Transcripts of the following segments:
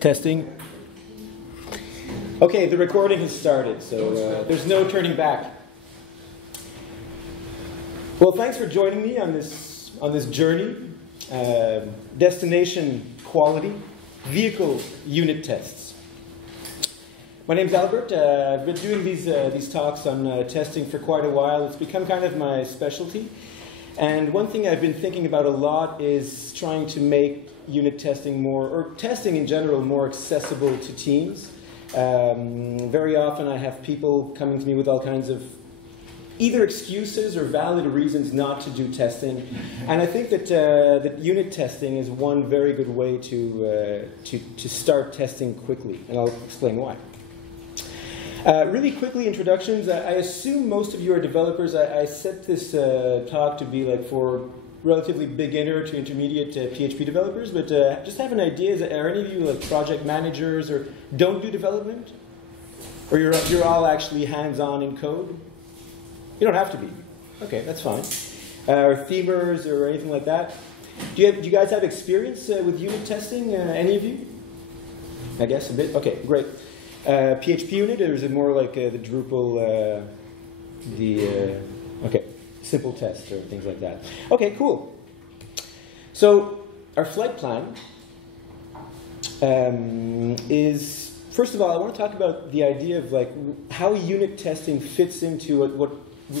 Testing. Okay, the recording has started, so there's no turning back. Well, thanks for joining me on this journey. Destination quality, vehicle unit tests. My name's Albert. I've been doing these talks on testing for quite a while. It's become kind of my specialty. And one thing I've been thinking about a lot is trying to make unit testing or testing in general, more accessible to teams. Very often I have people coming to me with all kinds of either excuses or valid reasons not to do testing. And I think that, that unit testing is one very good way to start testing quickly. And I'll explain why. Really quickly, introductions. I assume most of you are developers. I set this talk to be like for relatively beginner to intermediate PHP developers, but just have an idea, are any of you like project managers or don't do development? Or you're all actually hands-on in code? You don't have to be. Okay, that's fine. Or themers or anything like that. Do you guys have experience with unit testing, any of you? I guess a bit? Okay, great. PHPUnit, or is it more like the Drupal, okay, simple tests or things like that? Okay, cool. So our flight plan is, first of all, I want to talk about the idea of like how unit testing fits into what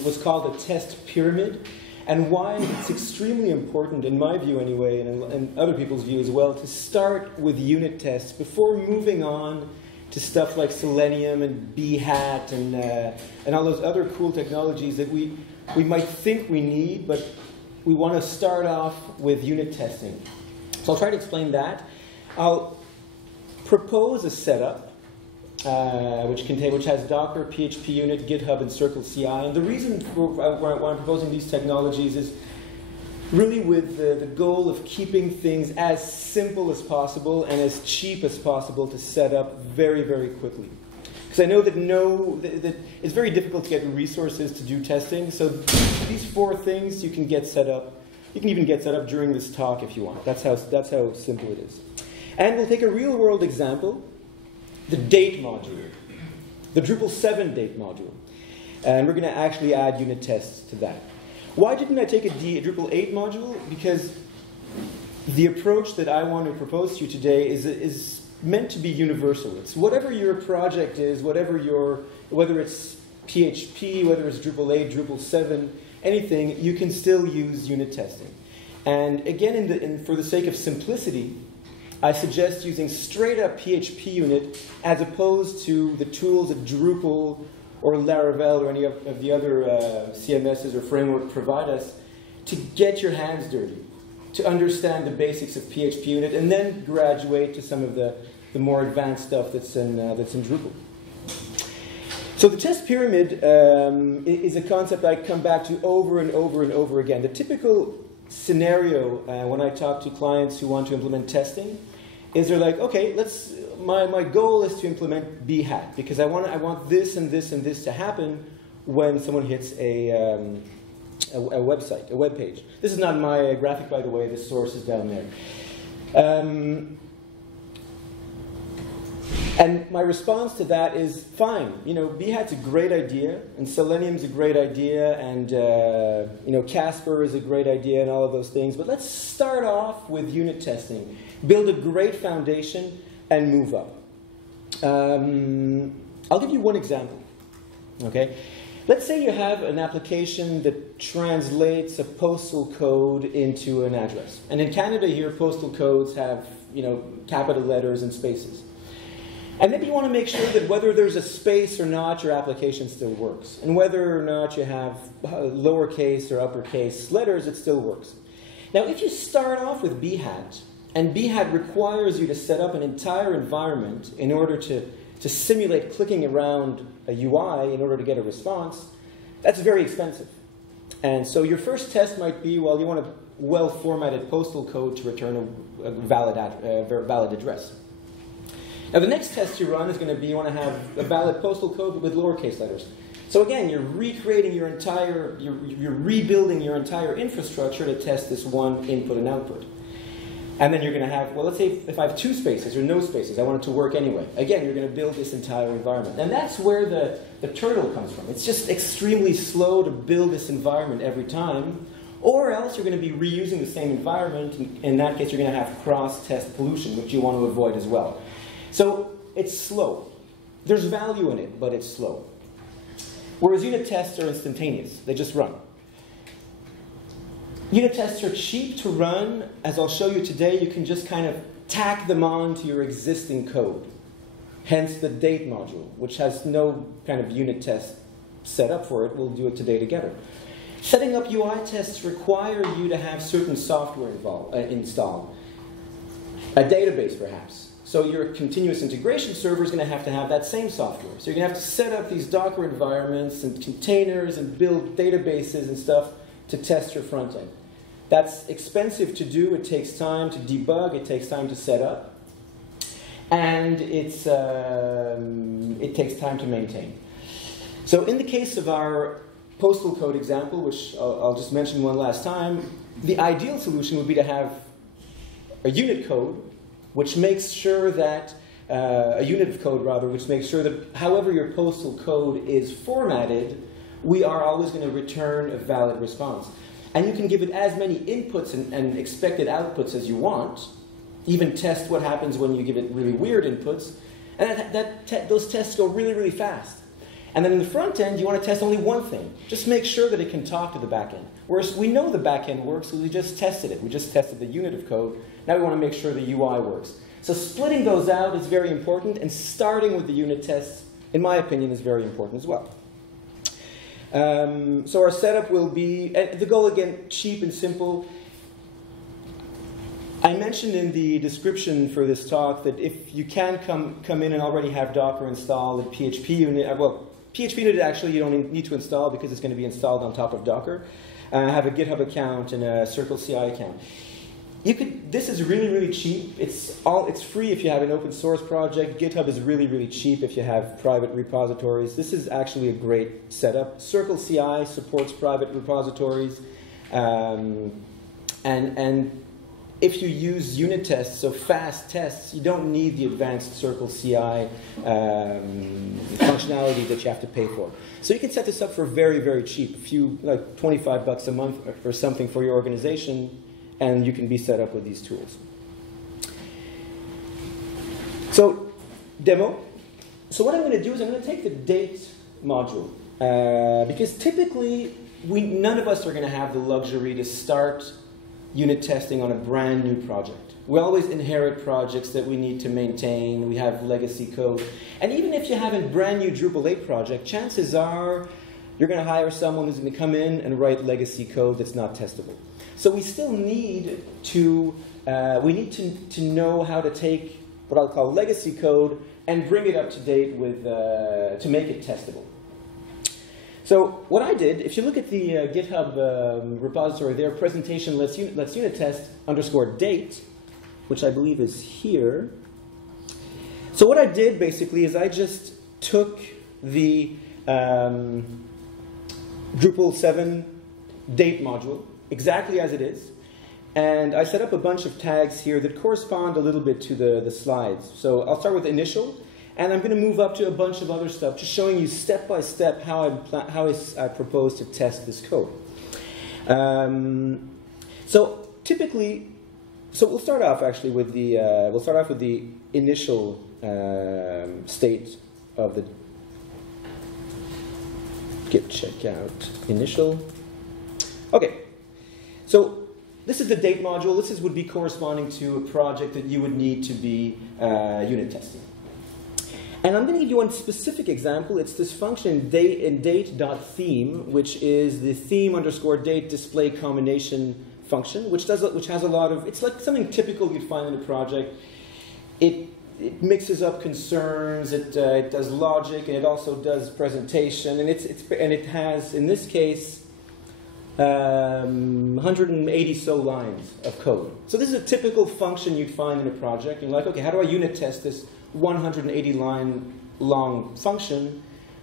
was called a test pyramid, and why it's extremely important, in my view anyway, and other people's view as well, to start with unit tests before moving on to stuff like Selenium and Behat and all those other cool technologies that we might think we need, but we want to start off with unit testing. So I'll try to explain that. I'll propose a setup which has Docker, PHPUnit, GitHub, and Circle CI. And the reason why I'm proposing these technologies is really with the goal of keeping things as simple as possible and as cheap as possible to set up very, very quickly. Because I know that it's very difficult to get resources to do testing. So these four things you can get set up. You can even get set up during this talk if you want. That's how simple it is. And we'll take a real-world example, the date module, the Drupal 7 date module. And we're going to actually add unit tests to that. Why didn't I take a Drupal 8 module? Because the approach that I want to propose to you today is meant to be universal. It's whatever your project is, whether it's PHP, whether it's Drupal 8, Drupal 7, anything, you can still use unit testing. And again, for the sake of simplicity, I suggest using straight up PHPUnit as opposed to the tools that Drupal or Laravel or any of the other CMSs or framework provide us to get your hands dirty, to understand the basics of PHPUnit, and then graduate to some of the more advanced stuff that's in Drupal. So the test pyramid is a concept I come back to over and over and over again. The typical scenario when I talk to clients who want to implement testing is they're like, okay, my goal is to implement Behat because I want this and this and this to happen when someone hits a website, a web page. This is not my graphic, by the way. The source is down there. And my response to that is, fine, Behat's a great idea, and Selenium's a great idea, and Casper is a great idea, and all of those things. But let's start off with unit testing, build a great foundation, and move up. I'll give you one example. Okay, let's say you have an application that translates a postal code into an address, and in Canada here, postal codes have capital letters and spaces. And maybe you want to make sure that whether there's a space or not, your application still works. And whether or not you have lowercase or uppercase letters, it still works. Now, if you start off with Behat, and Behat requires you to set up an entire environment in order to simulate clicking around a UI in order to get a response, that's very expensive. And so your first test might be, well, you want a well-formatted postal code to return a valid address. Now, the next test you run is going to be you want to have a valid postal code with lowercase letters. So again, you're recreating your you're rebuilding your entire infrastructure to test this one input and output. And then you're going to have, well, let's say if I have 2 spaces or no spaces, I want it to work anyway. Again, you're going to build this entire environment. And that's where the turtle comes from. It's just extremely slow to build this environment every time. Or else you're going to be reusing the same environment. In that case, you're going to have cross-test pollution, which you want to avoid as well. So it's slow. There's value in it, but it's slow. Whereas unit tests are instantaneous. They just run. Unit tests are cheap to run. As I'll show you today, you can just kind of tack them on to your existing code. Hence the date module, which has no kind of unit test set up for it. We'll do it today together. Setting up UI tests require you to have certain software installed. A database, perhaps. So your continuous integration server is going to have that same software. So you're going to have to set up these Docker environments and containers and build databases and stuff to test your front end. That's expensive to do. It takes time to debug. It takes time to set up. And it takes time to maintain. So in the case of our postal code example, which I'll just mention one last time, the ideal solution would be to have a unit code which makes sure that, a unit of code rather, which makes sure that however your postal code is formatted, we are always going to return a valid response. And you can give it as many inputs and expected outputs as you want, even test what happens when you give it really weird inputs, and those tests go really, really fast. And then in the front end, you want to test only one thing. Just make sure that it can talk to the back end. Whereas we know the back end works, so we just tested it. We just tested the unit of code. Now we want to make sure the UI works. So splitting those out is very important, and starting with the unit tests, in my opinion, is very important as well. So our setup will be, the goal again, cheap and simple. I mentioned in the description for this talk that if you can come in and already have Docker installed at PHPUnit, well, PHPUnit actually you don't need to install because it's going to be installed on top of Docker. Have a GitHub account and a Circle CI account. This is really, really cheap. It's free if you have an open source project. GitHub is really, really cheap if you have private repositories. This is actually a great setup. Circle CI supports private repositories. And if you use unit tests, so fast tests, you don't need the advanced Circle CI functionality that you have to pay for. So you can set this up for very, very cheap, like $25 a month or something for your organization, and you can be set up with these tools. So, demo. So what I'm going to do is I'm going to take the date module, because typically none of us are going to have the luxury to start unit testing on a brand new project. We always inherit projects that we need to maintain. We have legacy code. And even if you have a brand new Drupal 8 project, chances are you're going to hire someone who's going to come in and write legacy code that's not testable. So we still need to, know how to take what I'll call legacy code and bring it up to date with, to make it testable. So what I did, if you look at the GitHub repository there, presentation let's unit test _ date, which I believe is here. So what I did basically is I just took the Drupal 7 date module, exactly as it is, and I set up a bunch of tags here that correspond a little bit to the slides. So I'll start with initial, and I'm going to move up to a bunch of other stuff, just showing you step by step how I propose to test this code. So typically, we'll start off actually with the initial state of the git checkout initial. Okay, so this is the date module. This would be corresponding to a project that you would need to be unit testing. And I'm going to give you one specific example. It's this function date.theme, which is the theme _ date display combination function, which has a lot of, it's like something typical you'd find in a project. It mixes up concerns, it does logic, and it also does presentation, and it has, in this case, 180 so lines of code. So this is a typical function you'd find in a project. You're like, okay, how do I unit test this 180 line long function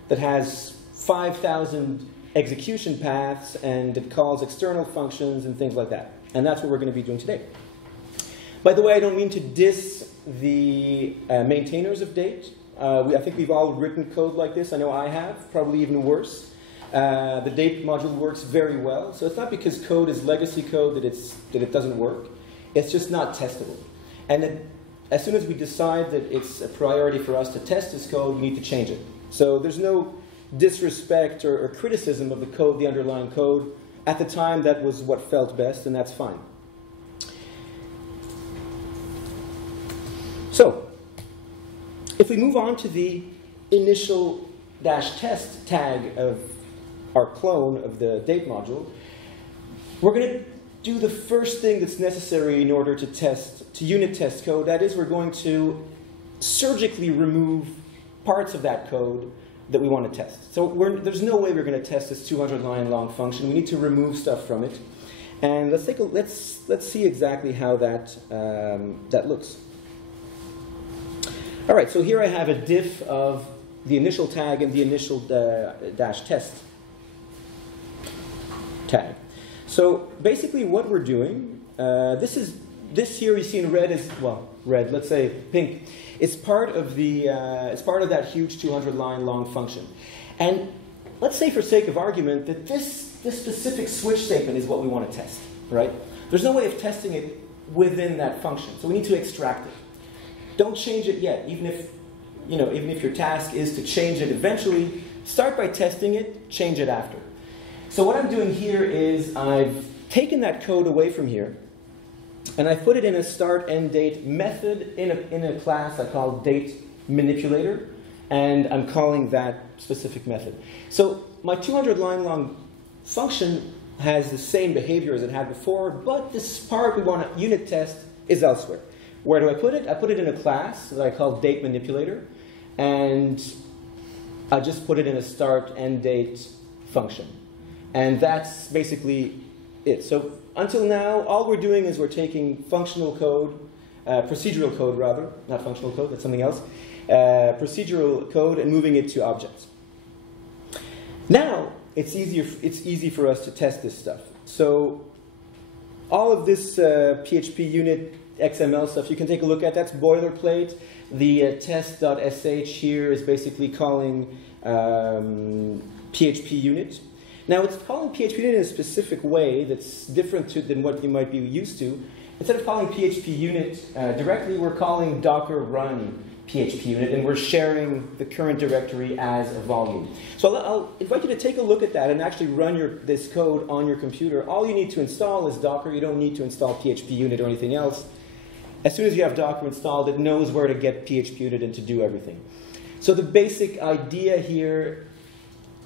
that has 5,000 execution paths and it calls external functions and things like that? And that's what we're going to be doing today. By the way, I don't mean to diss the maintainers of date. I think we've all written code like this. I know I have, probably even worse. The date module works very well. So it's not because code is legacy code that it doesn't work. It's just not testable. And as soon as we decide that it's a priority for us to test this code, we need to change it. So there's no disrespect or criticism of the code, the underlying code. At the time, that was what felt best, and that's fine. So, if we move on to the initial -test tag of our clone of the date module, we're going to do the first thing that's necessary in order to unit test code. That is, we're going to surgically remove parts of that code that we want to test. So there's no way we're going to test this 200-line long function. We need to remove stuff from it. And let's see exactly how that looks. All right, so here I have a diff of the initial tag and the initial -test tag. So basically what we're doing, this here you see in red is, well, red, let's say pink. It's part of that huge 200-line long function. And let's say for sake of argument that this specific switch statement is what we want to test, right? There's no way of testing it within that function, so we need to extract it. Don't change it yet, even if your task is to change it eventually. Start by testing it, change it after. So what I'm doing here is I've taken that code away from here, and I put it in a start end date method in a class I call date manipulator, and I'm calling that specific method. So my 200-line long function has the same behavior as it had before, but this part we want to unit test is elsewhere. Where do I put it? I put it in a class that I call date manipulator, and I just put it in a start end date function. And that's basically it. So until now, all we're doing is we're taking functional code, procedural code rather, not functional code, that's something else, procedural code and moving it to objects. Now, it's easy for us to test this stuff. So all of this PHPUnit XML stuff you can take a look at, that's boilerplate. The test.sh here is basically calling PHPUnit. Now, it's calling PHPUnit in a specific way that's different than what you might be used to. Instead of calling PHPUnit directly, we're calling docker run PHPUnit, and we're sharing the current directory as a volume. So I'll invite you to take a look at that and actually run this code on your computer. All you need to install is Docker. You don't need to install PHPUnit or anything else. As soon as you have Docker installed, it knows where to get PHPUnit and to do everything. So the basic idea here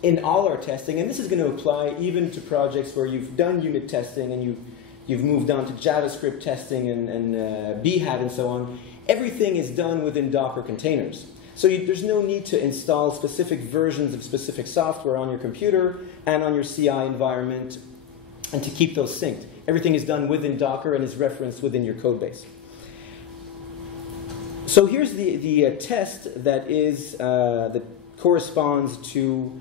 in all our testing, and this is going to apply even to projects where you've done unit testing and you've moved on to JavaScript testing and Behat and so on, everything is done within Docker containers. So there's no need to install specific versions of specific software on your computer and on your CI environment and to keep those synced. Everything is done within Docker and is referenced within your code base. So here's the test that corresponds to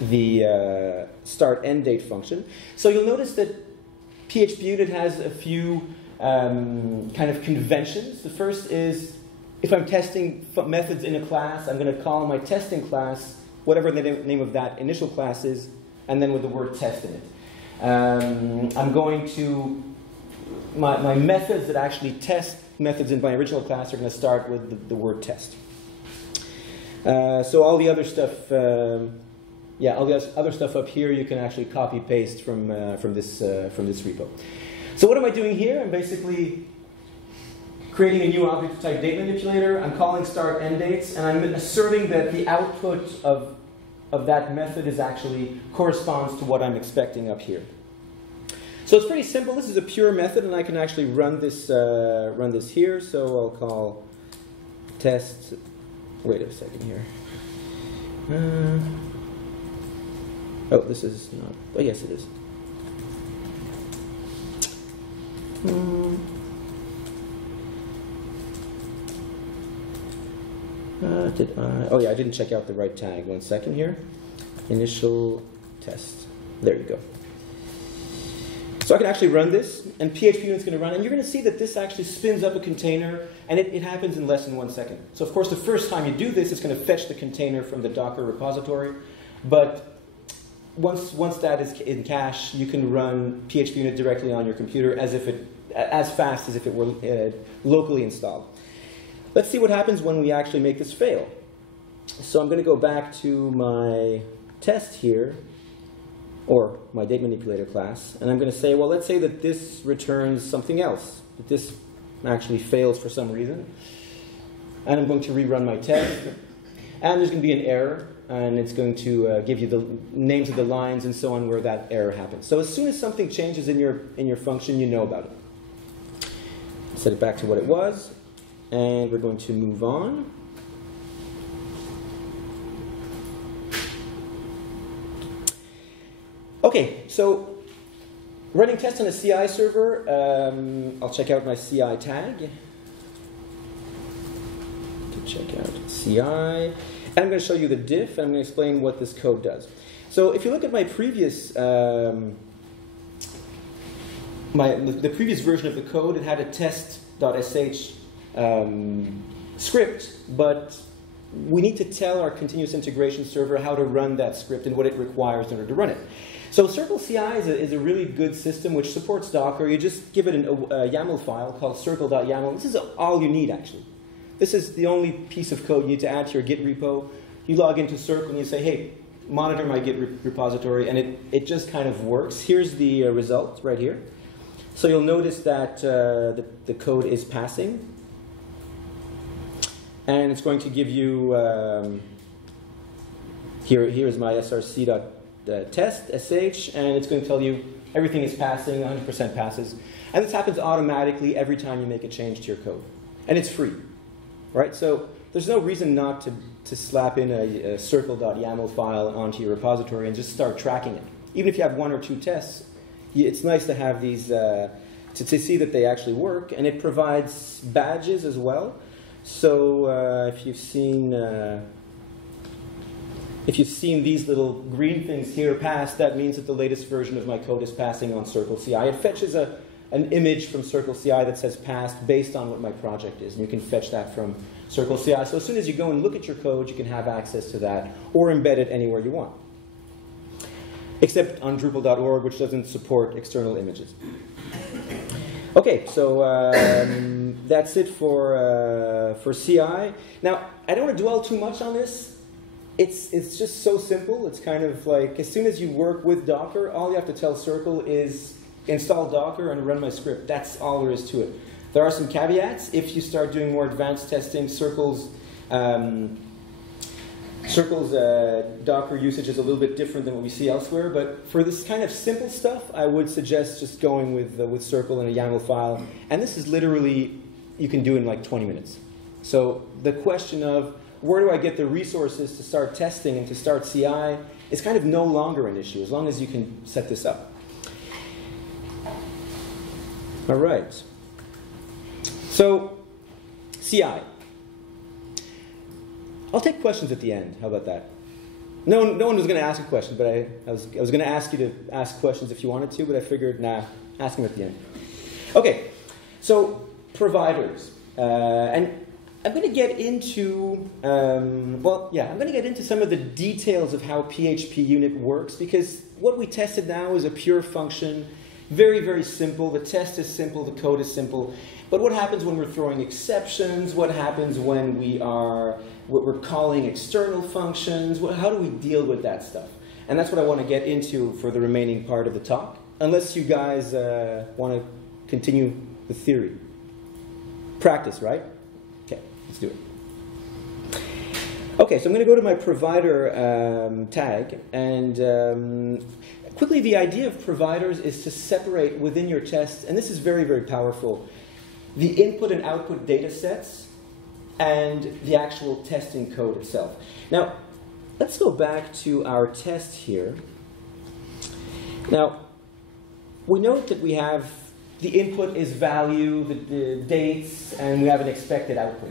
the start end date function. So you'll notice that PHPUnit has a few kind of conventions. The first is if I'm testing methods in a class, I'm going to call my testing class, whatever the name of that initial class is, and then with the word test in it. I'm going to, my methods that actually test methods in my original class are going to start with the word test. So all the other stuff, all the other stuff up here you can actually copy paste from this repo. So what am I doing here? I'm basically creating a new object type date manipulator. I'm calling start end dates, and I'm asserting that the output of that method is actually corresponds to what I'm expecting up here. So it's pretty simple. This is a pure method, and I can actually run this here. So I'll call test. Wait a second here. Oh, this is not. Oh, yes, it is. Oh yeah, I didn't check out the right tag. 1 second here. Initial test. There you go. So I can actually run this, and PHPUnit is going to run, and you're going to see that this actually spins up a container, and it happens in less than 1 second. So of course, the first time you do this, it's going to fetch the container from the Docker repository, but once that is in cache, you can run PHPUnit directly on your computer as fast as if it were locally installed. Let's see what happens when we actually make this fail. So I'm going to go back to my test here, or my date manipulator class, and I'm going to say, well, let's say that this returns something else, that this actually fails for some reason. And I'm going to rerun my test, and there's going to be an error, and it's going to give you the names of the lines and so on where that error happens. So as soon as something changes in your function, you know about it. Set it back to what it was, and we're going to move on. Okay, so running tests on a CI server, I'll check out my CI tag. To check out CI. And I'm going to show you the diff, and I'm going to explain what this code does. So if you look at my previous, the previous version of the code, it had a test.sh script, but we need to tell our continuous integration server how to run that script and what it requires in order to run it. So CircleCI is a really good system which supports Docker. You just give it a YAML file called circle.yaml. This is all you need, actually. This is the only piece of code you need to add to your Git repo. You log into Circle and you say, hey, monitor my Git repository, and it just kind of works. Here's the result right here. So you'll notice that the code is passing. And it's going to give you, here's my src.test, sh, and it's going to tell you everything is passing, 100% passes. And this happens automatically every time you make a change to your code. And it's free, right? So there's no reason not to slap in a circle.yaml file onto your repository and just start tracking it. Even if you have 1 or 2 tests, it's nice to have these, to see that they actually work. And it provides badges as well. So if you've seen these little green things here pass, that means that the latest version of my code is passing on CircleCI. It fetches an image from CircleCI that says passed based on what my project is, and you can fetch that from CircleCI. So as soon as you go and look at your code, you can have access to that or embed it anywhere you want, except on Drupal.org, which doesn't support external images. Okay, so that's it for CI. Now, I don't want to dwell too much on this. It's just so simple. It's kind of like, as soon as you work with Docker, all you have to tell Circle is install Docker and run my script. That's all there is to it. There are some caveats. If you start doing more advanced testing, Circle's Docker usage is a little bit different than what we see elsewhere, but for this kind of simple stuff, I would suggest just going with Circle and a YAML file. And this is literally, you can do in like 20 minutes. So the question of where do I get the resources to start testing and to start CI is kind of no longer an issue, as long as you can set this up. All right. So CI. I'll take questions at the end. How about that? No one was going to ask a question, but I was going to ask you to ask questions if you wanted to, but I figured, nah, ask them at the end. Okay, so providers. And I'm going to get into, I'm going to get into some of the details of how PHPUnit works, because what we tested now is a pure function, very, very simple. The test is simple, the code is simple. But what happens when we're throwing exceptions? What happens when we're calling external functions? How do we deal with that stuff? And that's what I want to get into for the remaining part of the talk, unless you guys want to continue the theory. Practice, right? Okay, let's do it. Okay, so I'm going to go to my provider tag, and quickly, the idea of providers is to separate within your tests, and this is very, very powerful, the input and output data sets and the actual testing code itself. Now, let's go back to our test here. Now, we note that we have the input is value, the dates, and we have an expected output.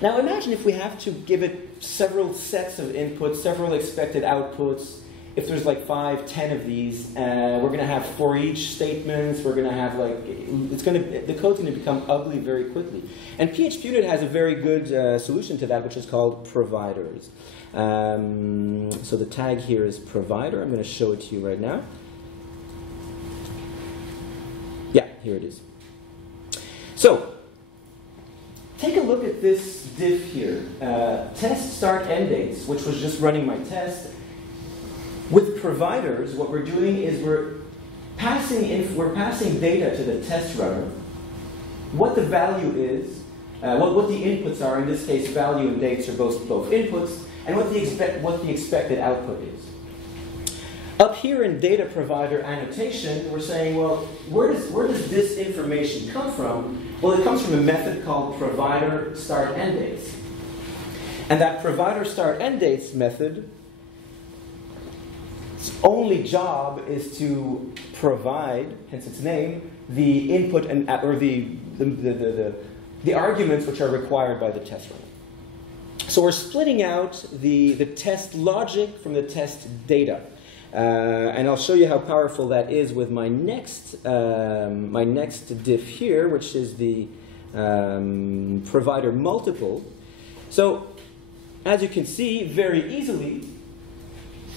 Now, imagine if we have to give it several sets of inputs, several expected outputs, if there's like 5, 10 of these, we're going to have for each statements. We're going to have like the code's going to become ugly very quickly. And PHPUnit has a very good solution to that, which is called providers. So the tag here is provider. I'm going to show it to you right now. Yeah, here it is. So take a look at this div here, test start end dates, which was just running my test. With providers, what we're doing is we're passing data to the test runner, what the value is, what the inputs are. In this case, value and dates are both inputs, and what the expected output is. Up here in data provider annotation, we're saying, well, where does this information come from? Well, it comes from a method called provider start end dates. And that provider start end dates method, its only job is to provide, hence its name, the input and or the arguments which are required by the test runner. So we're splitting out the test logic from the test data. And I'll show you how powerful that is with my next diff here, which is the provider multiple. So as you can see, very easily,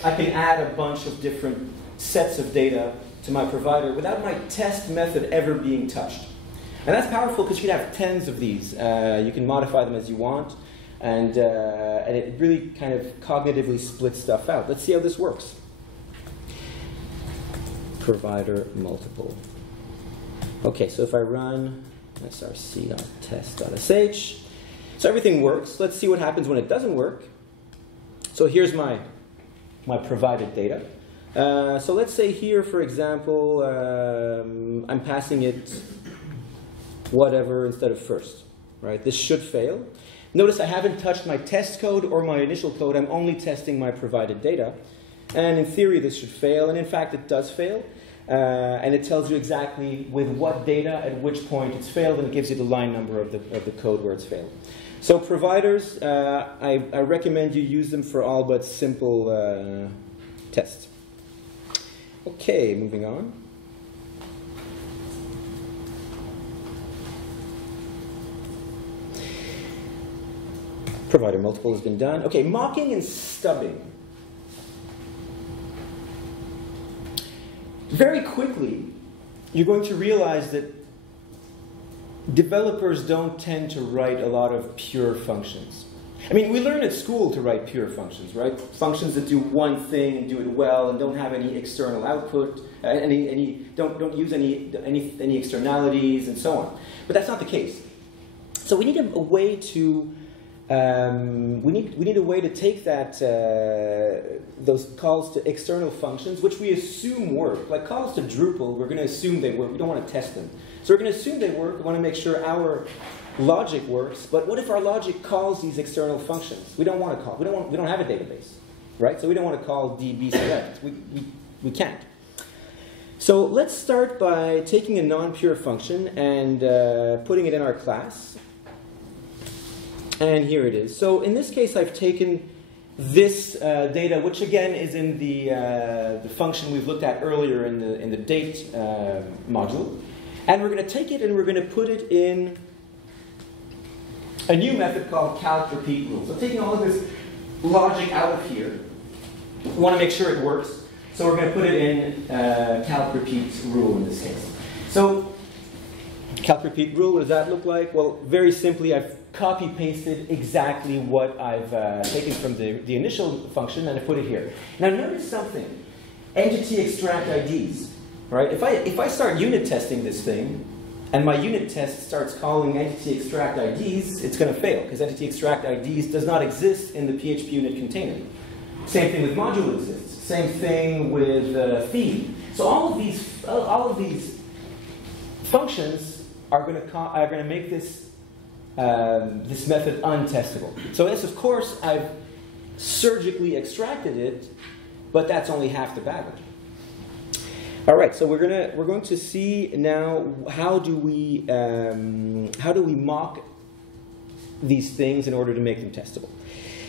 I can add a bunch of different sets of data to my provider without my test method ever being touched. And that's powerful because you can have tens of these. You can modify them as you want, and it really kind of cognitively splits stuff out. Let's see how this works. Provider multiple. Okay, so if I run src.test.sh, so everything works. Let's see what happens when it doesn't work. So here's my provided data. So let's say here, for example, I'm passing it whatever instead of first, right? This should fail. Notice I haven't touched my test code or my initial code. I'm only testing my provided data. And in theory, this should fail. And in fact, it does fail. And it tells you exactly with what data at which point it's failed, and it gives you the line number of the code where it's failed. So providers, I recommend you use them for all but simple tests. Okay, moving on. Provider multiple has been done. Okay, mocking and stubbing. Very quickly, you're going to realize that developers don't tend to write a lot of pure functions. I mean, we learn at school to write pure functions, right? Functions that do one thing and do it well and don't have any external output, don't use any externalities and so on. But that's not the case. So we need a way to we need a way to take that those calls to external functions, which we assume work. Like calls to Drupal, we're going to assume they work. We don't want to test them. So we're going to assume they work. We want to make sure our logic works. But what if our logic calls these external functions? We don't want to call. We don't have a database, right? So we don't want to call db select. We can't. So let's start by taking a non-pure function and putting it in our class. And here it is. So in this case, I've taken this data, which again is in the function we've looked at earlier in the date module, and we're going to take it and we're going to put it in a new method called calc repeat rule. So taking all of this logic out of here, we want to make sure it works. So we're going to put it in calc repeat rule in this case. So calc repeat rule, what does that look like? Well, very simply, I've copy-pasted exactly what I've taken from the initial function and I put it here. Now notice something. Entity extract IDs, right? If I start unit testing this thing and my unit test starts calling entity extract IDs, it's going to fail because entity extract IDs does not exist in the PHPUnit container. Same thing with module exists. Same thing with theme. So all of these functions are going to make this this method untestable. So yes, of course, I've surgically extracted it, but that's only half the battle. All right, so we're going to see now how do we mock these things in order to make them testable.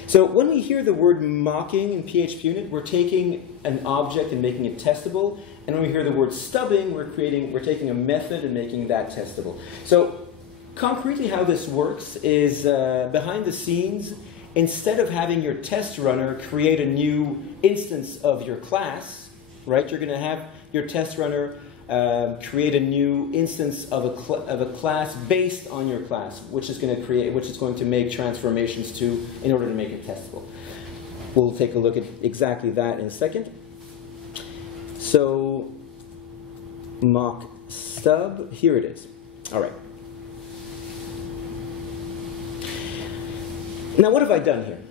So when we hear the word mocking in PHPUnit, we're taking an object and making it testable. And when we hear the word stubbing, we're taking a method and making that testable. So concretely how this works is behind the scenes, instead of having your test runner create a new instance of your class, right? You're going to have your test runner create a new instance of a class based on your class, which is going to make transformations to in order to make it testable. We'll take a look at exactly that in a second. So mock stub, here it is. All right. Now what have I done here?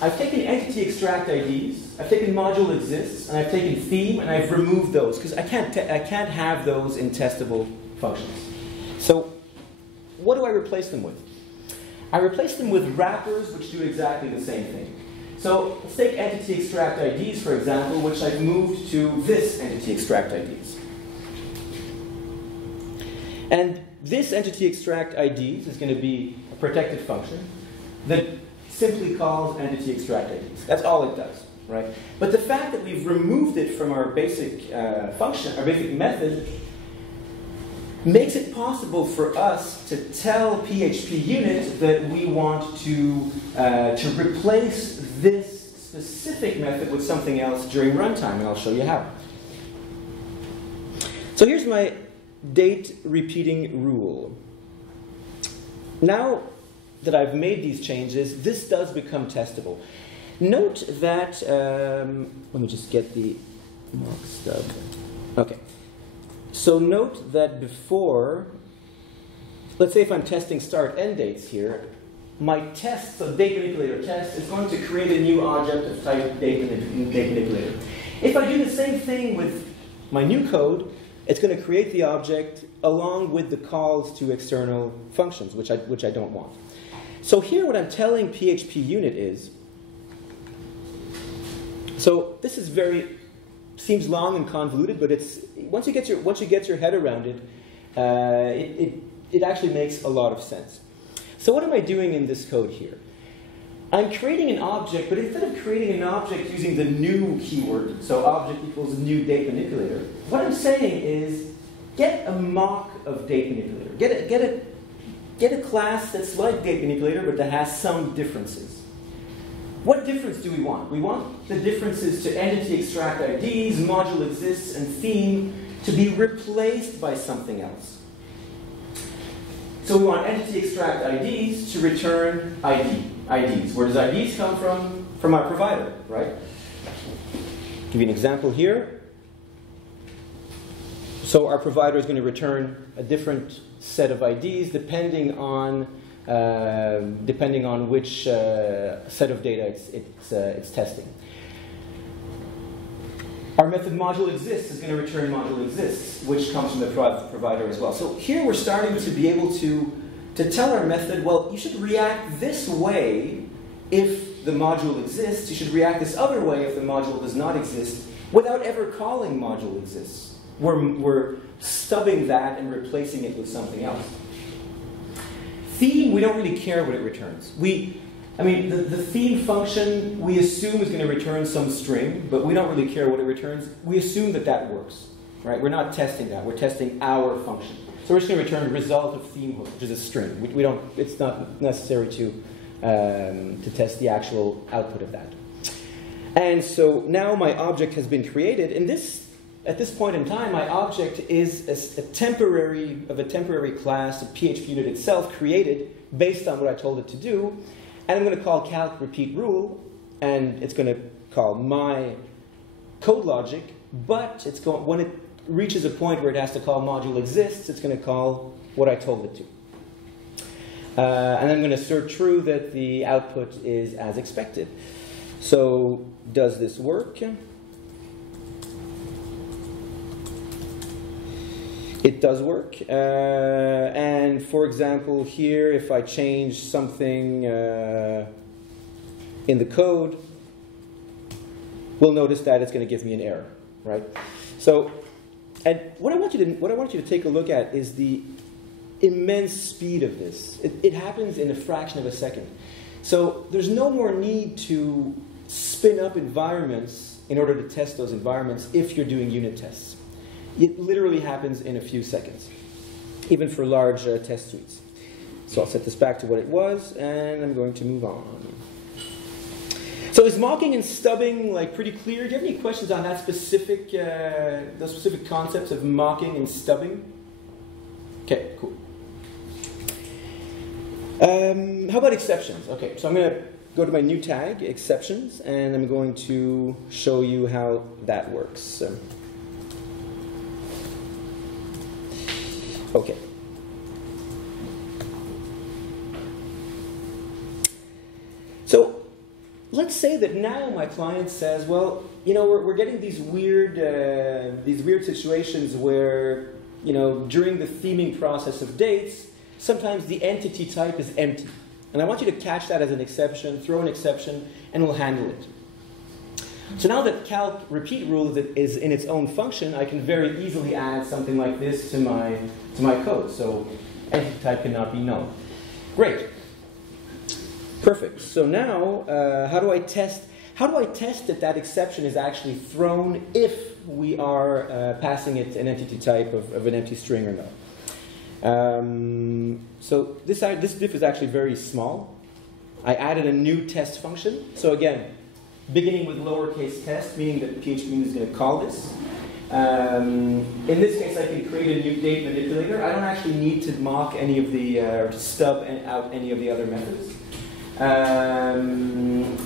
I've taken entity extract IDs, I've taken module exists, and I've taken theme, and I've removed those because I can't have those in testable functions. So what do I replace them with? I replace them with wrappers which do exactly the same thing. So let's take entity extract IDs, for example, which I've moved to this entity extract IDs. And this entity extract IDs is going to be a protected function that simply calls entity extract IDs. That's all it does, right? But the fact that we've removed it from our basic function, our basic method, makes it possible for us to tell PHPUnit that we want to replace this specific method with something else during runtime, and I'll show you how. So here's my date repeating rule. Now that I've made these changes, this does become testable. Note that, let me just get the mock stub. Okay. So note that before, let's say if I'm testing start end dates here, my test, so date manipulator test, is going to create a new object of type date manipulator. If I do the same thing with my new code, it's going to create the object along with the calls to external functions, which I don't want. So here what I'm telling PHPUnit is, so this is seems long and convoluted, but it's once you get your head around it, it actually makes a lot of sense. So what am I doing in this code here? I'm creating an object, but instead of creating an object using the new keyword, so object equals new date manipulator, what I'm saying is get a mock of date manipulator. Get a class that's like date manipulator, but that has some differences. What difference do we want? We want the differences to entity extract IDs, module exists, and theme to be replaced by something else. So we want entity extract IDs to return IDs. Where does IDs come from? From our provider, right? Give you an example here. So our provider is going to return a different set of IDs depending on which set of data it's testing. Our method module exists is going to return module exists, which comes from the provider as well. So here we're starting to be able to tell our method, well, you should react this way if the module exists. You should react this other way if the module does not exist, without ever calling module exists. We're stubbing that and replacing it with something else. Theme, we don't really care what it returns. The theme function, we assume is going to return some string, but we don't really care what it returns. We assume that that works, right? We're not testing that. We're testing our function. So we're just going to return the result of theme hook, which is a string. It's not necessary to test the actual output of that. And so now my object has been created. At this point in time, my object is a temporary class that PHPUnit itself created based on what I told it to do. And I'm going to call calc repeat rule, and it's going to call my code logic, but when it reaches a point where it has to call module exists, it's going to call what I told it to. And I'm going to assert true that the output is as expected. So does this work? It does work. And for example, here, if I change something in the code, we'll notice that it's going to give me an error, right? So, and what I want you to take a look at is the immense speed of this. It happens in a fraction of a second. So there's no more need to spin up environments in order to test those environments if you're doing unit tests. It literally happens in a few seconds, even for large test suites. So I'll set this back to what it was, and I'm going to move on. So is mocking and stubbing like pretty clear? Do you have any questions on that specific, those specific concepts of mocking and stubbing? Okay, cool. How about exceptions? Okay, so I'm going to go to my new tag, exceptions, and I'm going to show you how that works. Okay. So let's say that now my client says, well, you know, we're getting these weird situations where, you know, during the theming process of dates, sometimes the entity type is empty. And I want you to catch that as an exception, throw an exception, and we'll handle it. So now that calc repeat rule is in its own function, I can very easily add something like this to my code. So entity type cannot be null. Great. Perfect. So now, how do I test that that exception is actually thrown if we are passing it an entity type of an empty string or not? So this diff is actually very small. I added a new test function. So again, beginning with lowercase test, meaning that PHPUnit is going to call this. In this case, I can create a new date manipulator. I don't actually need to mock any of the, or to stub out any of the other methods. And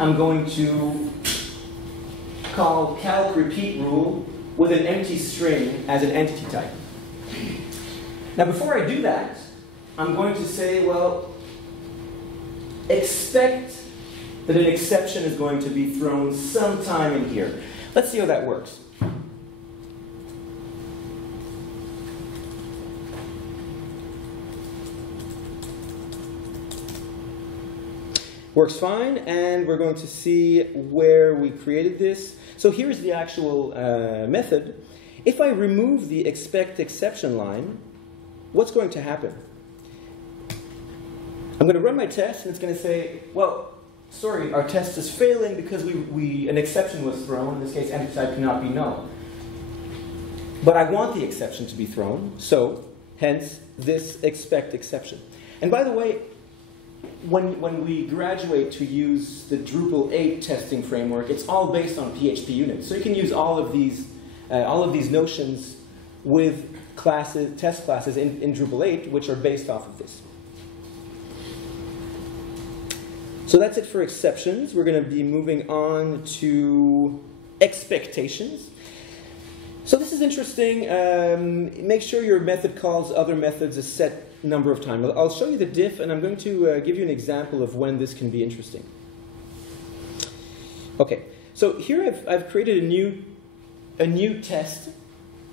I'm going to call calc repeat rule with an empty string as an entity type. Now before I do that, I'm going to say, well, expect that an exception is going to be thrown sometime in here. Let's see how that works. Works fine, and we're going to see where we created this. So here's the actual method. If I remove the expect exception line, what's going to happen? I'm going to run my test, and it's going to say, well, sorry, our test is failing because an exception was thrown. In this case, entity type cannot be null. But I want the exception to be thrown, so hence this expect exception. And by the way, when we graduate to use the Drupal 8 testing framework, it's all based on PHPUnit. So you can use all of these notions with classes, test classes in Drupal 8, which are based off of this. So that's it for exceptions. We're going to be moving on to expectations. So this is interesting. Make sure your method calls other methods a set number of times. I'll show you the diff, and I'm going to give you an example of when this can be interesting. Okay, so here I've created a new test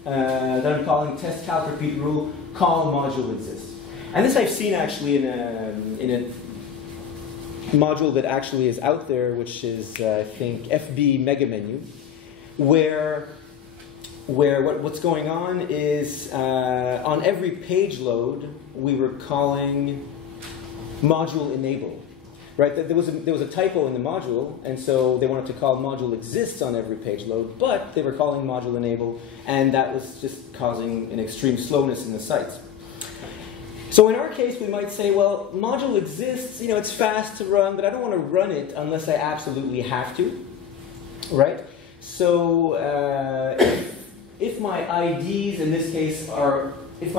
that I'm calling test calc repeat rule call module exists. And this I've seen actually in a module that actually is out there, which is I think FB mega menu, where what's going on is on every page load we were calling module enable, right? There was a typo in the module, and so they wanted to call module exists on every page load, but they were calling module enable, and that was just causing an extreme slowness in the sites. So in our case, we might say, well, module exists, you know, it's fast to run, but I don't want to run it unless I absolutely have to, right? So if my IDs in this case are, if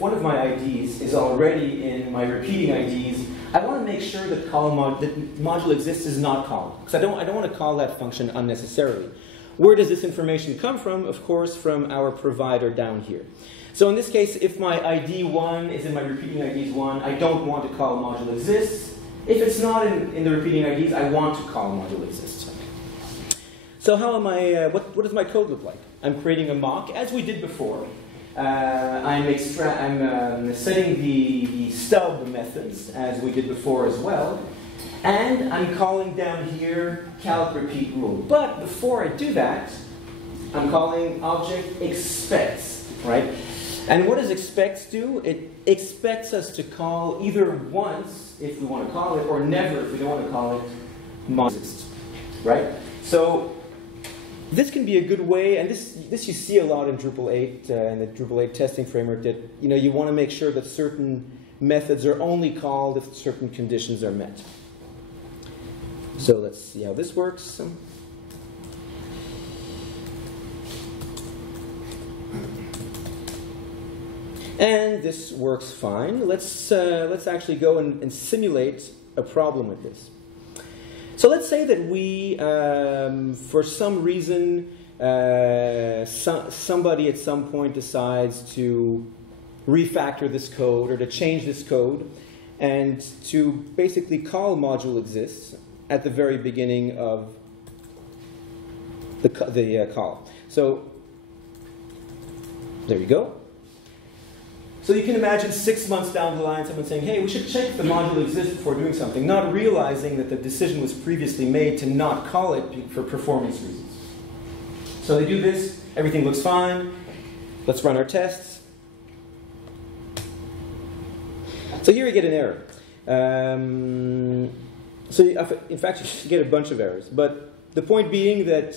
one of my IDs is already in my repeating IDs, I want to make sure that module exists is not called, because I don't want to call that function unnecessarily. Where does this information come from? Of course, from our provider down here. So in this case, if my ID 1 is in my repeating IDs 1, I don't want to call module exists. If it's not in the repeating IDs, I want to call module exists. So how am I, what does my code look like? I'm creating a mock, as we did before. I'm setting the stub methods, as we did before as well. And I'm calling down here calc repeat rule. But before I do that, I'm calling object expects, right? And what does expects do? It expects us to call either once, if we want to call it, or never, if we don't want to call it, module, right? So this can be a good way, and this you see a lot in Drupal 8 and the Drupal 8 testing framework, that you want to make sure that certain methods are only called if certain conditions are met. So let's see how this works. And this works fine. Let's actually go and simulate a problem with this. So let's say that we, for some reason, somebody at some point decides to refactor this code or to change this code and to basically call module exists at the very beginning of the call. So there you go. So you can imagine 6 months down the line, someone saying, hey, we should check if the module exists before doing something, not realizing that the decision was previously made to not call it for performance reasons. So they do this, everything looks fine. Let's run our tests. So here you get an error. In fact, you get a bunch of errors. But the point being that,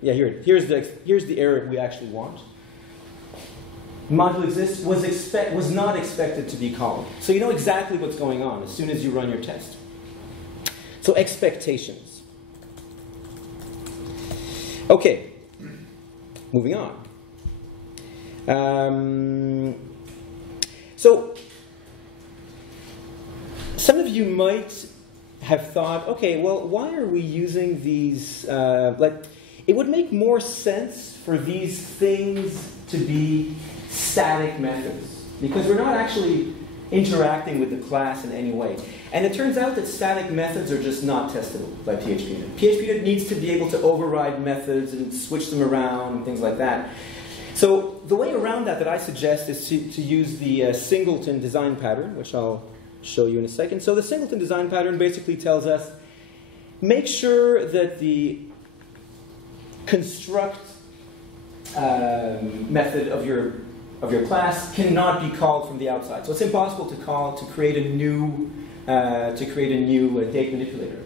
here's the error we actually want. Module exists was not expected to be called. So you know exactly what's going on as soon as you run your test. So expectations. Okay, moving on. So some of you might have thought, okay, well, why are we using these? It would make more sense for these things to be static methods, because we're not actually interacting with the class in any way. And it turns out that static methods are just not testable by PHPUnit. PHPUnit needs to be able to override methods and switch them around and things like that. So the way around that I suggest is to use the singleton design pattern, which I'll show you in a second. So the singleton design pattern basically tells us, make sure that the construct method of your class cannot be called from the outside. So it's impossible to create a new date manipulator.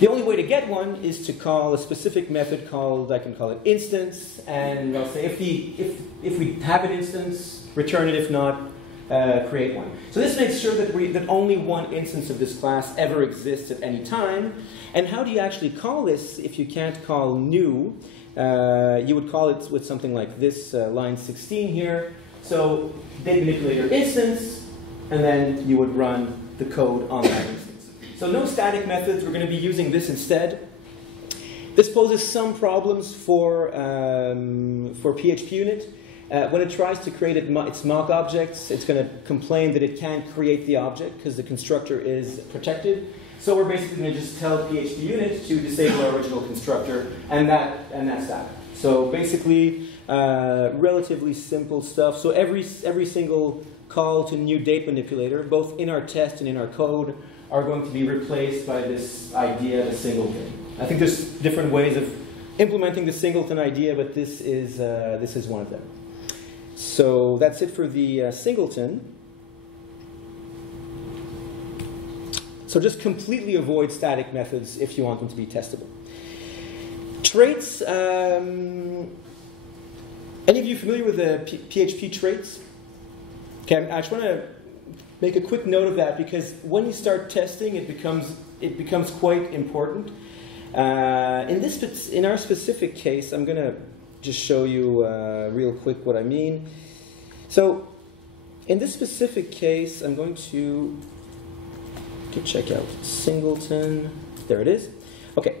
The only way to get one is to call a specific method called, I can call it instance, and I'll say if we have an instance, return it. If not, create one. So this makes sure that only one instance of this class ever exists at any time. And how do you actually call this if you can't call new? You would call it with something like this, line 16 here. So date manipulator instance, and then you would run the code on that instance. So no static methods. We're going to be using this instead. This poses some problems for PHPUnit. When it tries to create its mock objects, it's going to complain that it can't create the object because the constructor is protected. So we're basically going to just tell PHPUnit to disable our original constructor, and that's that. So basically, relatively simple stuff. So every single call to new date manipulator, both in our test and in our code, are going to be replaced by this idea, the singleton. I think there's different ways of implementing the singleton idea, but this is one of them. So that's it for the singleton. So just completely avoid static methods if you want them to be testable. Traits. Any of you familiar with the PHP traits? Okay, I just want to make a quick note of that, because when you start testing, it becomes quite important. In our specific case, I'm going to just show you real quick what I mean. So in this specific case, I'm going to check out singleton. There it is. Okay.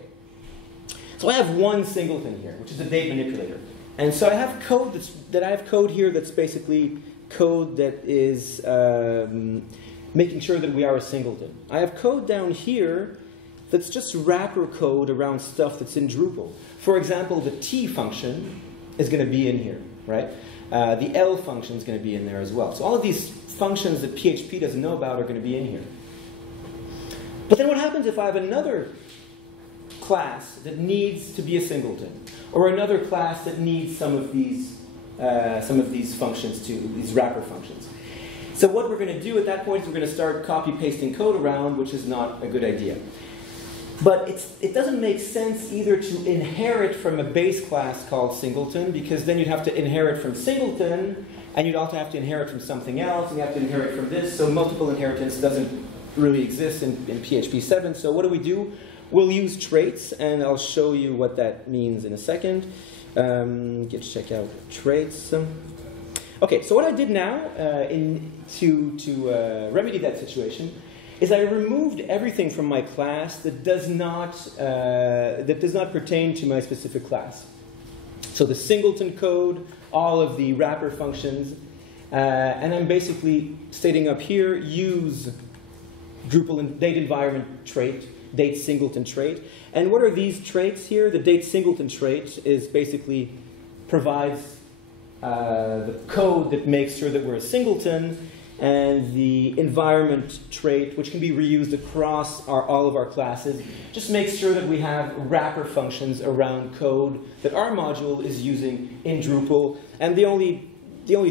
So I have one singleton here, which is a date manipulator. And so I have code here that's basically code that is making sure that we are a singleton. I have code down here that's just wrapper code around stuff that's in Drupal. For example, the T function is going to be in here, right? The L function is going to be in there as well. So all of these functions that PHP doesn't know about are going to be in here. But then what happens if I have another class that needs to be a singleton, or another class that needs some of these these functions too, these wrapper functions. So what we're going to do at that point is we're going to start copy-pasting code around, which is not a good idea. But it doesn't make sense either to inherit from a base class called singleton, because then you'd have to inherit from singleton, and you'd also have to inherit from something else, and you have to inherit from this. So multiple inheritance doesn't really exist in PHP 7. So what do? We'll use traits, and I'll show you what that means in a second. Check out traits. Okay, so what I did now to remedy that situation is I removed everything from my class that does not pertain to my specific class. So the singleton code, all of the wrapper functions, and I'm basically stating up here, use Drupal and date environment trait, date singleton trait. And what are these traits here? The date singleton trait is basically provides the code that makes sure that we're a singleton, and the environment trait, which can be reused across all of our classes, just makes sure that we have wrapper functions around code that our module is using in Drupal. And the only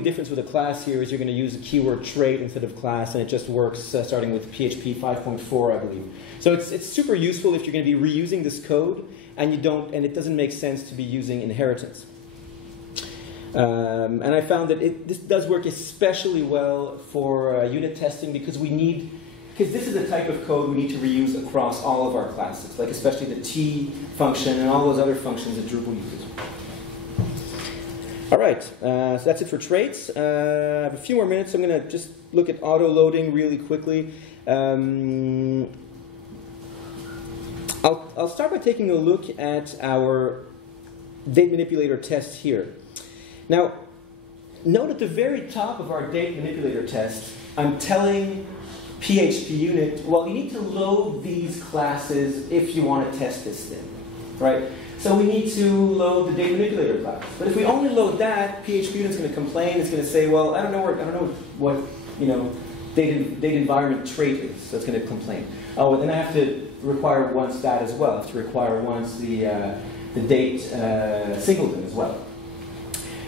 difference with a class here is you're going to use a keyword trait instead of class, and it just works starting with PHP 5.4, I believe. So it's super useful if you're going to be reusing this code and it doesn't make sense to be using inheritance. And I found that this does work especially well for unit testing because this is the type of code we need to reuse across all of our classes, like especially the T function and all those other functions that Drupal uses. All right, so that's it for traits. I have a few more minutes. I'm going to just look at auto-loading really quickly. I'll start by taking a look at our date manipulator test here. Now, note at the very top of our date manipulator test, I'm telling PHPUnit, well, you need to load these classes if you want to test this thing, right? So we need to load the date manipulator class. But if we only load that, PHPUnit's going to complain. It's going to say, well, I don't know what date environment trait is. So it's going to complain. Oh, well, then I have to require once that as well. I have to require once the date singleton as well.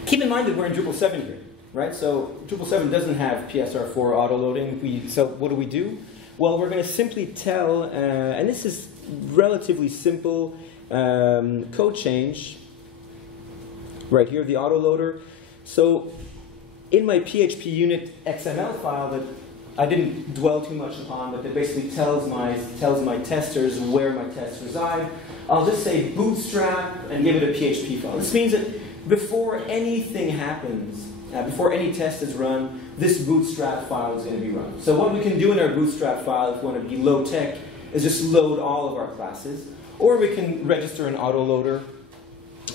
Keep in mind that we're in Drupal 7 here, right? So Drupal 7 doesn't have PSR4 auto-loading. So what do? Well, we're going to simply tell, and this is relatively simple code change right here, the autoloader. So in my PHPUnit XML file that I didn't dwell too much upon, but that basically tells my testers where my tests reside, I'll just say bootstrap and give it a PHP file. This means that before anything happens, before any test is run, this bootstrap file is going to be run. So what we can do in our bootstrap file, if we want to be low-tech, is just load all of our classes. Or we can register an autoloader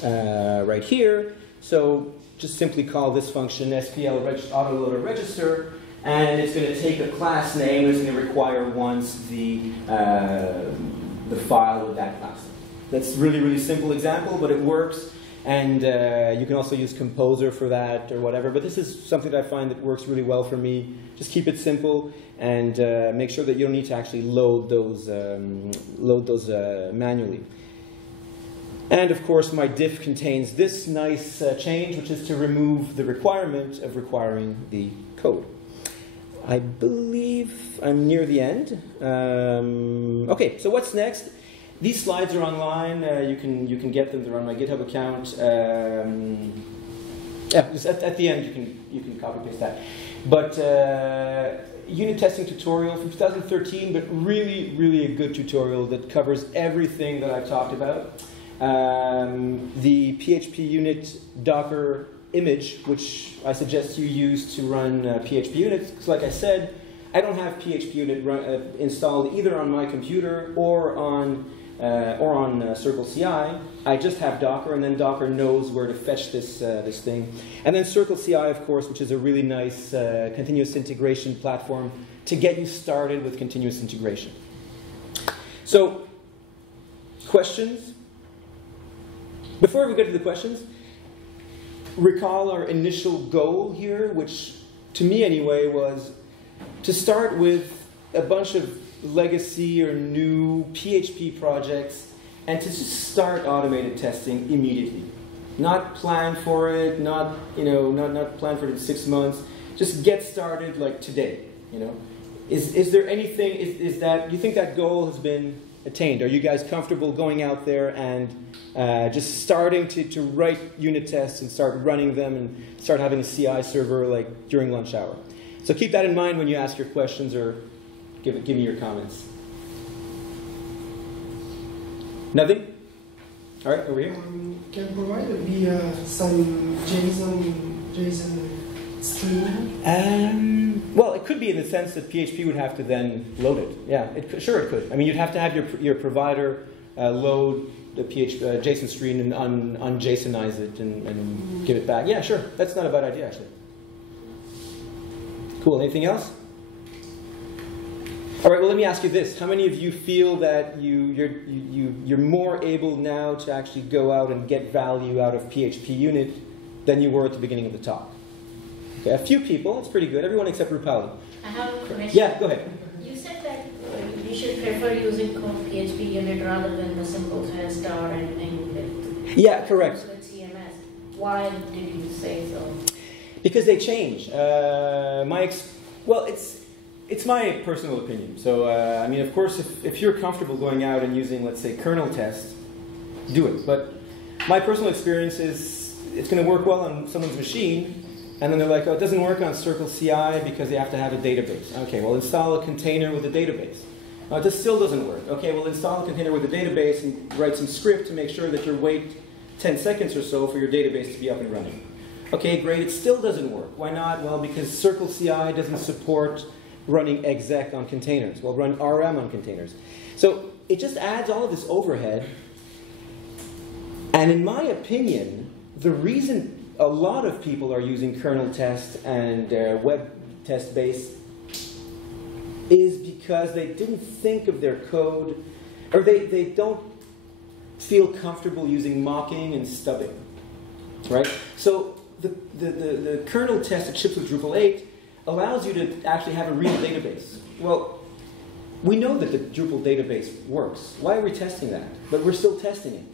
right here. So just simply call this function SPL autoloader register, and it's going to take a class name, and it's going to require once the file with that class name. That's really, really simple example, but it works. And you can also use Composer for that or whatever. But this is something that I find that works really well for me. Just keep it simple and make sure that you don't need to actually load those manually. And of course, my diff contains this nice change, which is to remove the requirement of requiring the code. I believe I'm near the end. Okay, so what's next? These slides are online. You can get them. They're on my GitHub account. Yeah, just at the end you can copy paste that. But unit testing tutorial from 2013, but really, really a good tutorial that covers everything that I've talked about. The PHPUnit Docker image, which I suggest you use to run PHPUnit, because like I said, I don't have PHPUnit installed either on my computer or on Circle CI. I just have Docker, and then Docker knows where to fetch this thing. And then Circle CI, of course, which is a really nice continuous integration platform to get you started with continuous integration. So, questions? Before we get to the questions, recall our initial goal here, which to me anyway was to start with a bunch of legacy or new PHP projects and to just start automated testing immediately. Not plan for it, not plan for it in 6 months. Just get started like today. Is there anything? Is that you think that goal has been attained? Are you guys comfortable going out there and just starting to write unit tests and start running them and start having a CI server like during lunch hour? So keep that in mind when you ask your questions or give me your comments. Nothing? All right, over here. Can provided be some JSON stream? Well, it could be in the sense that PHP would have to then load it. Yeah, sure it could. I mean, you'd have to have your provider load the JSON stream and un-JSONize it and give it back. Yeah, sure. That's not a bad idea, actually. Cool. Anything else? All right. Well, let me ask you this: how many of you feel that you're more able now to actually go out and get value out of PHPUnit than you were at the beginning of the talk? Okay, a few people. That's pretty good. Everyone except Rupali. I have a question. Yeah, go ahead. You said that you should prefer using code PHPUnit rather than the simple test or anything with. Yeah, correct. With CMS. Why did you say so? Because they change. Well, it's my personal opinion. So, I mean, of course, if you're comfortable going out and using, let's say, kernel tests, do it. But my personal experience is it's going to work well on someone's machine, and then they're like, oh, it doesn't work on Circle CI because they have to have a database. Okay, well, install a container with a database. This still doesn't work. Okay, well, install a container with a database and write some script to make sure that you wait 10 seconds or so for your database to be up and running. Okay, great. It still doesn't work. Why not? Well, because Circle CI doesn't support running exec on containers. Well, run RM on containers. So it just adds all of this overhead. And in my opinion, the reason a lot of people are using kernel test and web test base is because they didn't think of their code, or they don't feel comfortable using mocking and stubbing, right? So the kernel test that ships with Drupal 8 allows you to actually have a real database. Well, we know that the Drupal database works. Why are we testing that? But we're still testing it.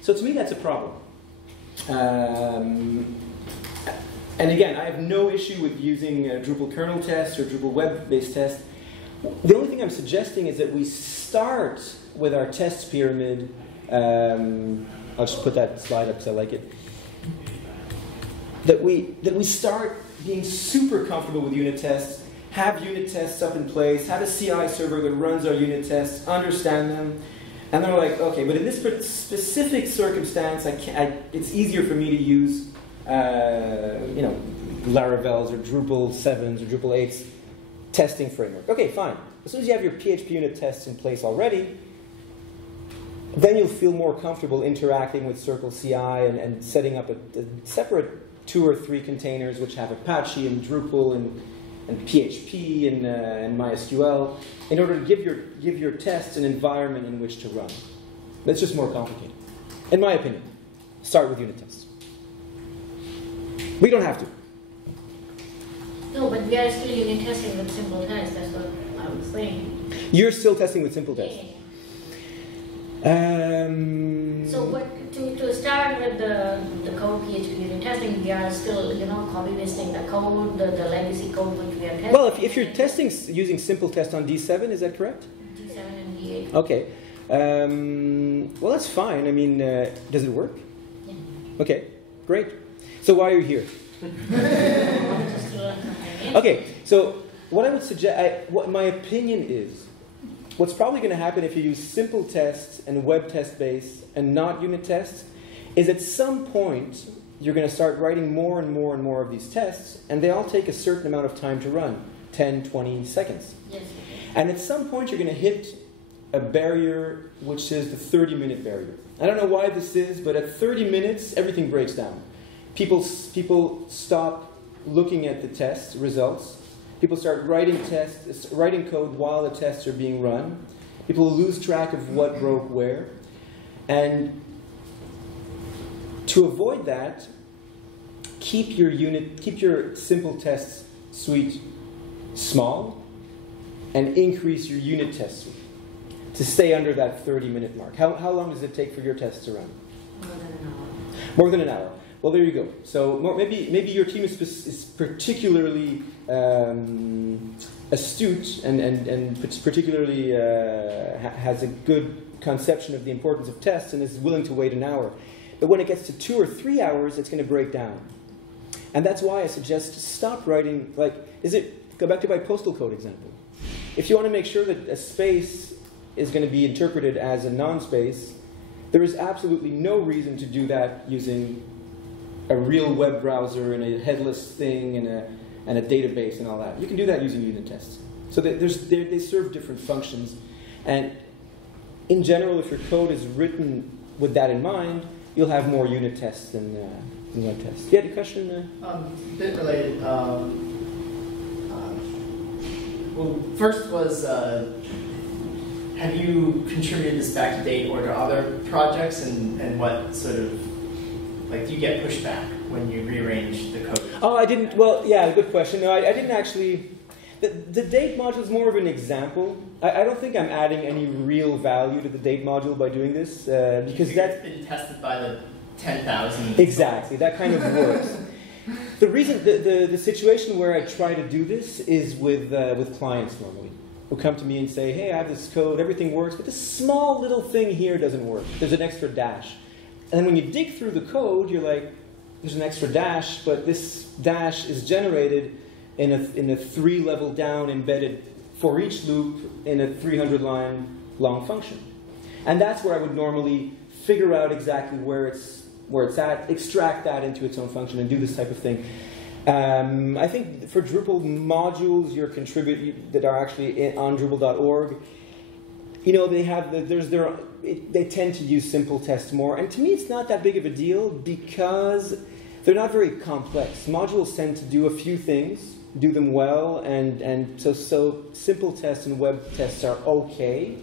So to me, that's a problem. And again, I have no issue with using Drupal kernel tests or Drupal web-based tests. The only thing I'm suggesting is that we start with our test pyramid. I'll just put that slide up because I like it. That we start being super comfortable with unit tests, have unit tests up in place, have a CI server that runs our unit tests, understand them, and then we're like, okay, but in this specific circumstance, it's easier for me to use, Laravel's or Drupal 7's or Drupal 8's testing framework. Okay, fine. As soon as you have your PHPUnit tests in place already, then you'll feel more comfortable interacting with Circle CI and setting up a separate 2 or 3 containers which have Apache and Drupal and PHP and MySQL in order to give your tests an environment in which to run. That's just more complicated. In my opinion, start with unit tests. We don't have to. No, but we are still unit testing with simple tests. That's what I was saying. You're still testing with simple tests. So to start with the code PHPUnit testing, we are still copy pasting the code, the legacy code which we are testing. Well, if you're testing using simple test on D7, is that correct? D7 and D8. Okay. Well, that's fine. I mean, does it work? Yeah. Okay, great. So why are you here? Just to learn something. Okay, so what I would suggest, what my opinion is, what's probably going to happen if you use simple tests and web test base and not unit tests is at some point you're going to start writing more and more and more of these tests, and they all take a certain amount of time to run, 10, 20 seconds. Yes. And at some point you're going to hit a barrier which is the 30-minute barrier. I don't know why this is, but at 30 minutes everything breaks down. People stop looking at the test results. People start writing code while the tests are being run. People lose track of what broke where. And to avoid that, keep your simple tests suite small and increase your unit test suite to stay under that 30-minute mark. How long does it take for your tests to run? More than an hour. More than an hour. Well, there you go. So maybe your team is particularly astute and particularly has a good conception of the importance of tests and is willing to wait an hour. But when it gets to 2 or 3 hours, it's going to break down. And that's why I suggest stop writing, go back to my postal code example. If you want to make sure that a space is going to be interpreted as a non-space, there is absolutely no reason to do that using a real web browser and a headless thing and a database and all that. You can do that using unit tests. So they serve different functions. And in general, if your code is written with that in mind, you'll have more unit tests than web tests. You had a question? A bit related. Well, first was, have you contributed this back to date or to other projects, and what sort of, do you get pushback when you rearrange the code? Oh, I didn't, well, yeah, good question. No, I didn't actually, the date module is more of an example. I don't think I'm adding any real value to the date module by doing this, because that's been tested by the 10,000. Exactly, that kind of works. The reason, the situation where I try to do this is with clients normally, who come to me and say, hey, I have this code, everything works, but this small little thing here doesn't work. There's an extra dash. And then when you dig through the code, you're like, there's an extra dash, but this dash is generated in a 3-level down embedded for each loop in a 300-line long function. And that's where I would normally figure out exactly where it's at, extract that into its own function, and do this type of thing. I think for Drupal modules that are actually on Drupal.org, they tend to use simple tests more. And to me, it's not that big of a deal because they're not very complex. Modules tend to do a few things, do them well, and so simple tests and web tests are okay.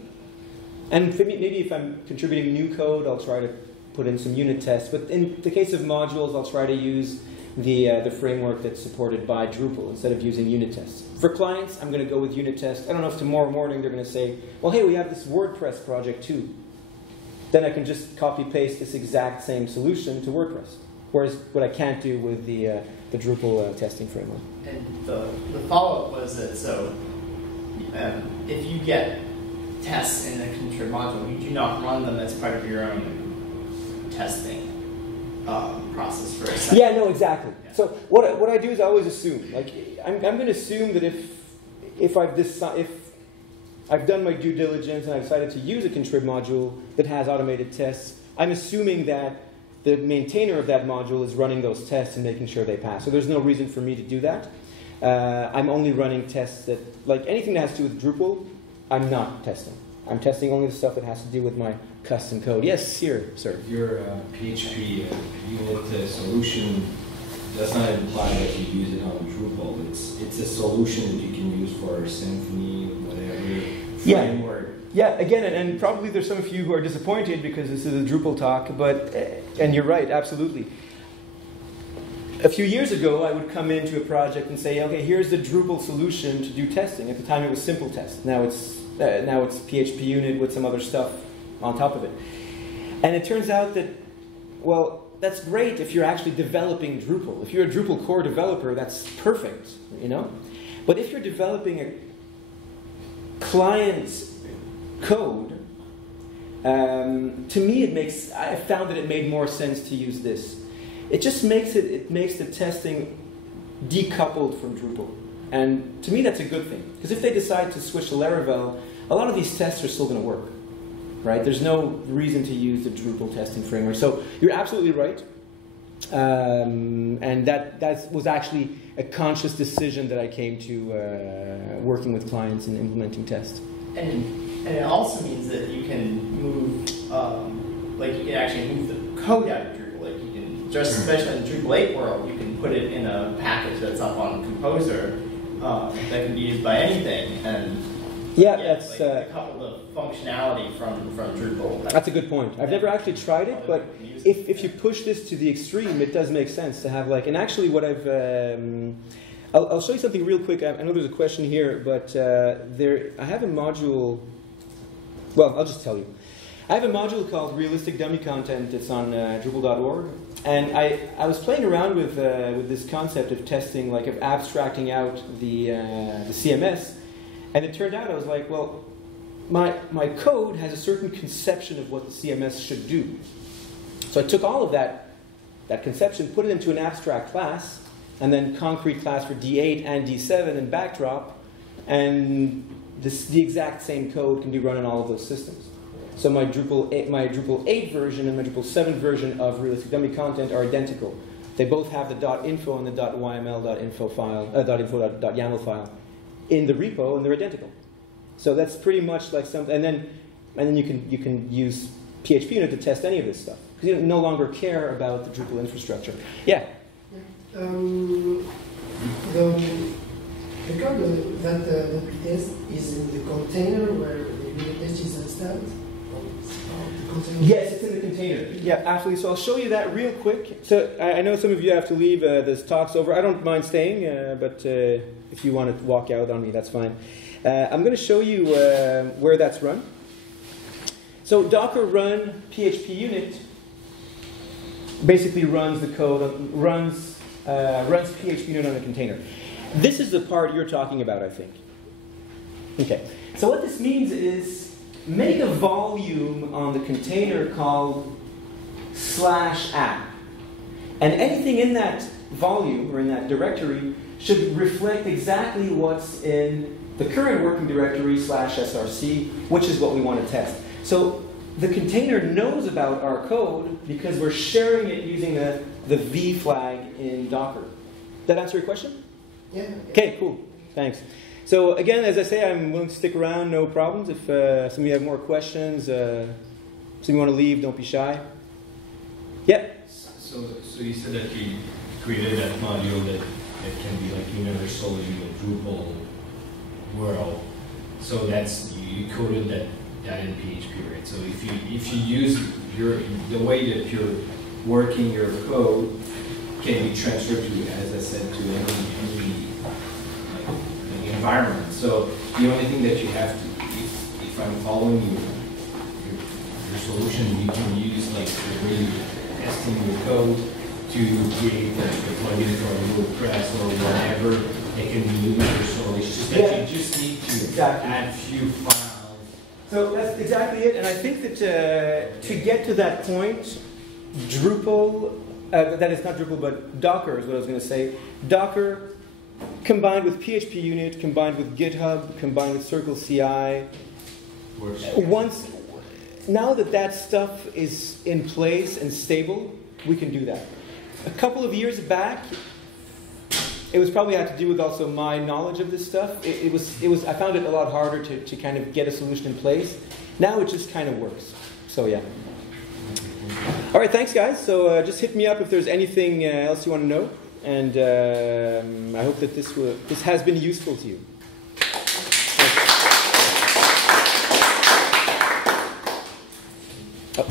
And for me, maybe if I'm contributing new code, I'll try to put in some unit tests. But in the case of modules, I'll try to use the framework that's supported by Drupal instead of using unit tests. For clients, I'm going to go with unit tests. I don't know if tomorrow morning they're going to say, well, hey, we have this WordPress project too. Then I can just copy-paste this exact same solution to WordPress. Whereas what I can't do with the Drupal testing framework. And the follow-up was that, if you get tests in a contrib module, you do not run them as part of your own testing process for a second. Yeah, no, exactly. Yeah. So what I do is I always assume. I'm going to assume that if I've done my due diligence and I've decided to use a contrib module that has automated tests, I'm assuming that the maintainer of that module is running those tests and making sure they pass. So there's no reason for me to do that. I'm only running tests that, anything that has to do with Drupal, I'm not testing. I'm testing only the stuff that has to do with my custom code. Yes, here, sir. Your PHPUnit solution does not imply that you use it on Drupal. It's a solution that you can use for Symfony, whatever framework. Yeah, again, and probably there's some of you who are disappointed because this is a Drupal talk, and you're right, absolutely. A few years ago, I would come into a project and say, okay, here's the Drupal solution to do testing. At the time, it was simple test. Now it's PHPUnit with some other stuff on top of it. And it turns out that, well, that's great if you're actually developing Drupal. If you're a Drupal core developer, that's perfect, But if you're developing a client's code, to me I found that it made more sense to use this. It just makes the testing decoupled from Drupal. And to me that's a good thing. Because if they decide to switch to Laravel, a lot of these tests are still going to work. Right? There's no reason to use the Drupal testing framework. So you're absolutely right. And that was actually a conscious decision that I came to working with clients and implementing tests. And it also means that you can move, you can actually move the code out of Drupal. You can, just especially in the Drupal 8 world, you can put it in a package that's up on Composer that can be used by anything. And that's decouple the functionality from Drupal. That's a good point. I've never actually tried it, but if you push this to the extreme, it does make sense to have and actually what I'll show you something real quick. I know there's a question here, but I have a module. Well, I'll just tell you. I have a module called Realistic Dummy Content. It's on Drupal.org. And I was playing around with this concept of testing, like of abstracting out the CMS, and it turned out I was like, well, my code has a certain conception of what the CMS should do. So I took all of that conception, put it into an abstract class, and then concrete class for D8 and D7 and backdrop, and the exact same code can be run on all of those systems. So my Drupal 8 version and my Drupal 7 version of realistic dummy content are identical. They both have the .info and the .yml.info file, .info.yaml file in the repo, and they're identical. So that's pretty much like something. And then you can use PHPUnit to test any of this stuff because you no longer care about the Drupal infrastructure. Yeah. The code that we test is in the container where the unit test is installed. Yes, it's in the container. Yeah, absolutely. So I'll show you that real quick. So I know some of you have to leave. This talk's over. I don't mind staying, but if you want to walk out on me, that's fine. I'm going to show you where that's run. So Docker run PHPUnit basically runs the code, runs PHPUnit on a container. This is the part you're talking about, I think. Okay. So what this means is make a volume on the container called /app. And anything in that volume or in that directory should reflect exactly what's in the current working directory /src, which is what we want to test. So the container knows about our code because we're sharing it using the V flag in Docker. Did that answer your question? Yeah. Okay, cool. Thanks. So again, as I say, I'm willing to stick around, no problems. If some of you have more questions, some of you want to leave, don't be shy. Yeah? So you said that you created that module that can be like universal in the Drupal world. So that's, you coded that in PHP, right? So if you use the way that you're working your code can be transferred to, as I said, to any environment. So the only thing that you have to, if I'm following your solution, you can use like the way you're testing your code to create the plugin for WordPress or whatever. It can be universal. It's just that you just need to add few files. So that's exactly it. And I think that to get to that point, Drupal, that is not Drupal, but Docker is what I was going to say. Docker combined with PHPUnit, combined with GitHub, combined with Circle CI. Now that stuff is in place and stable, we can do that. A couple of years back, it was probably had to do with also my knowledge of this stuff. It was I found it a lot harder to kind of get a solution in place. Now it just kind of works. So yeah. All right, thanks guys. So just hit me up if there's anything else you want to know. And I hope that this has been useful to you. Oh.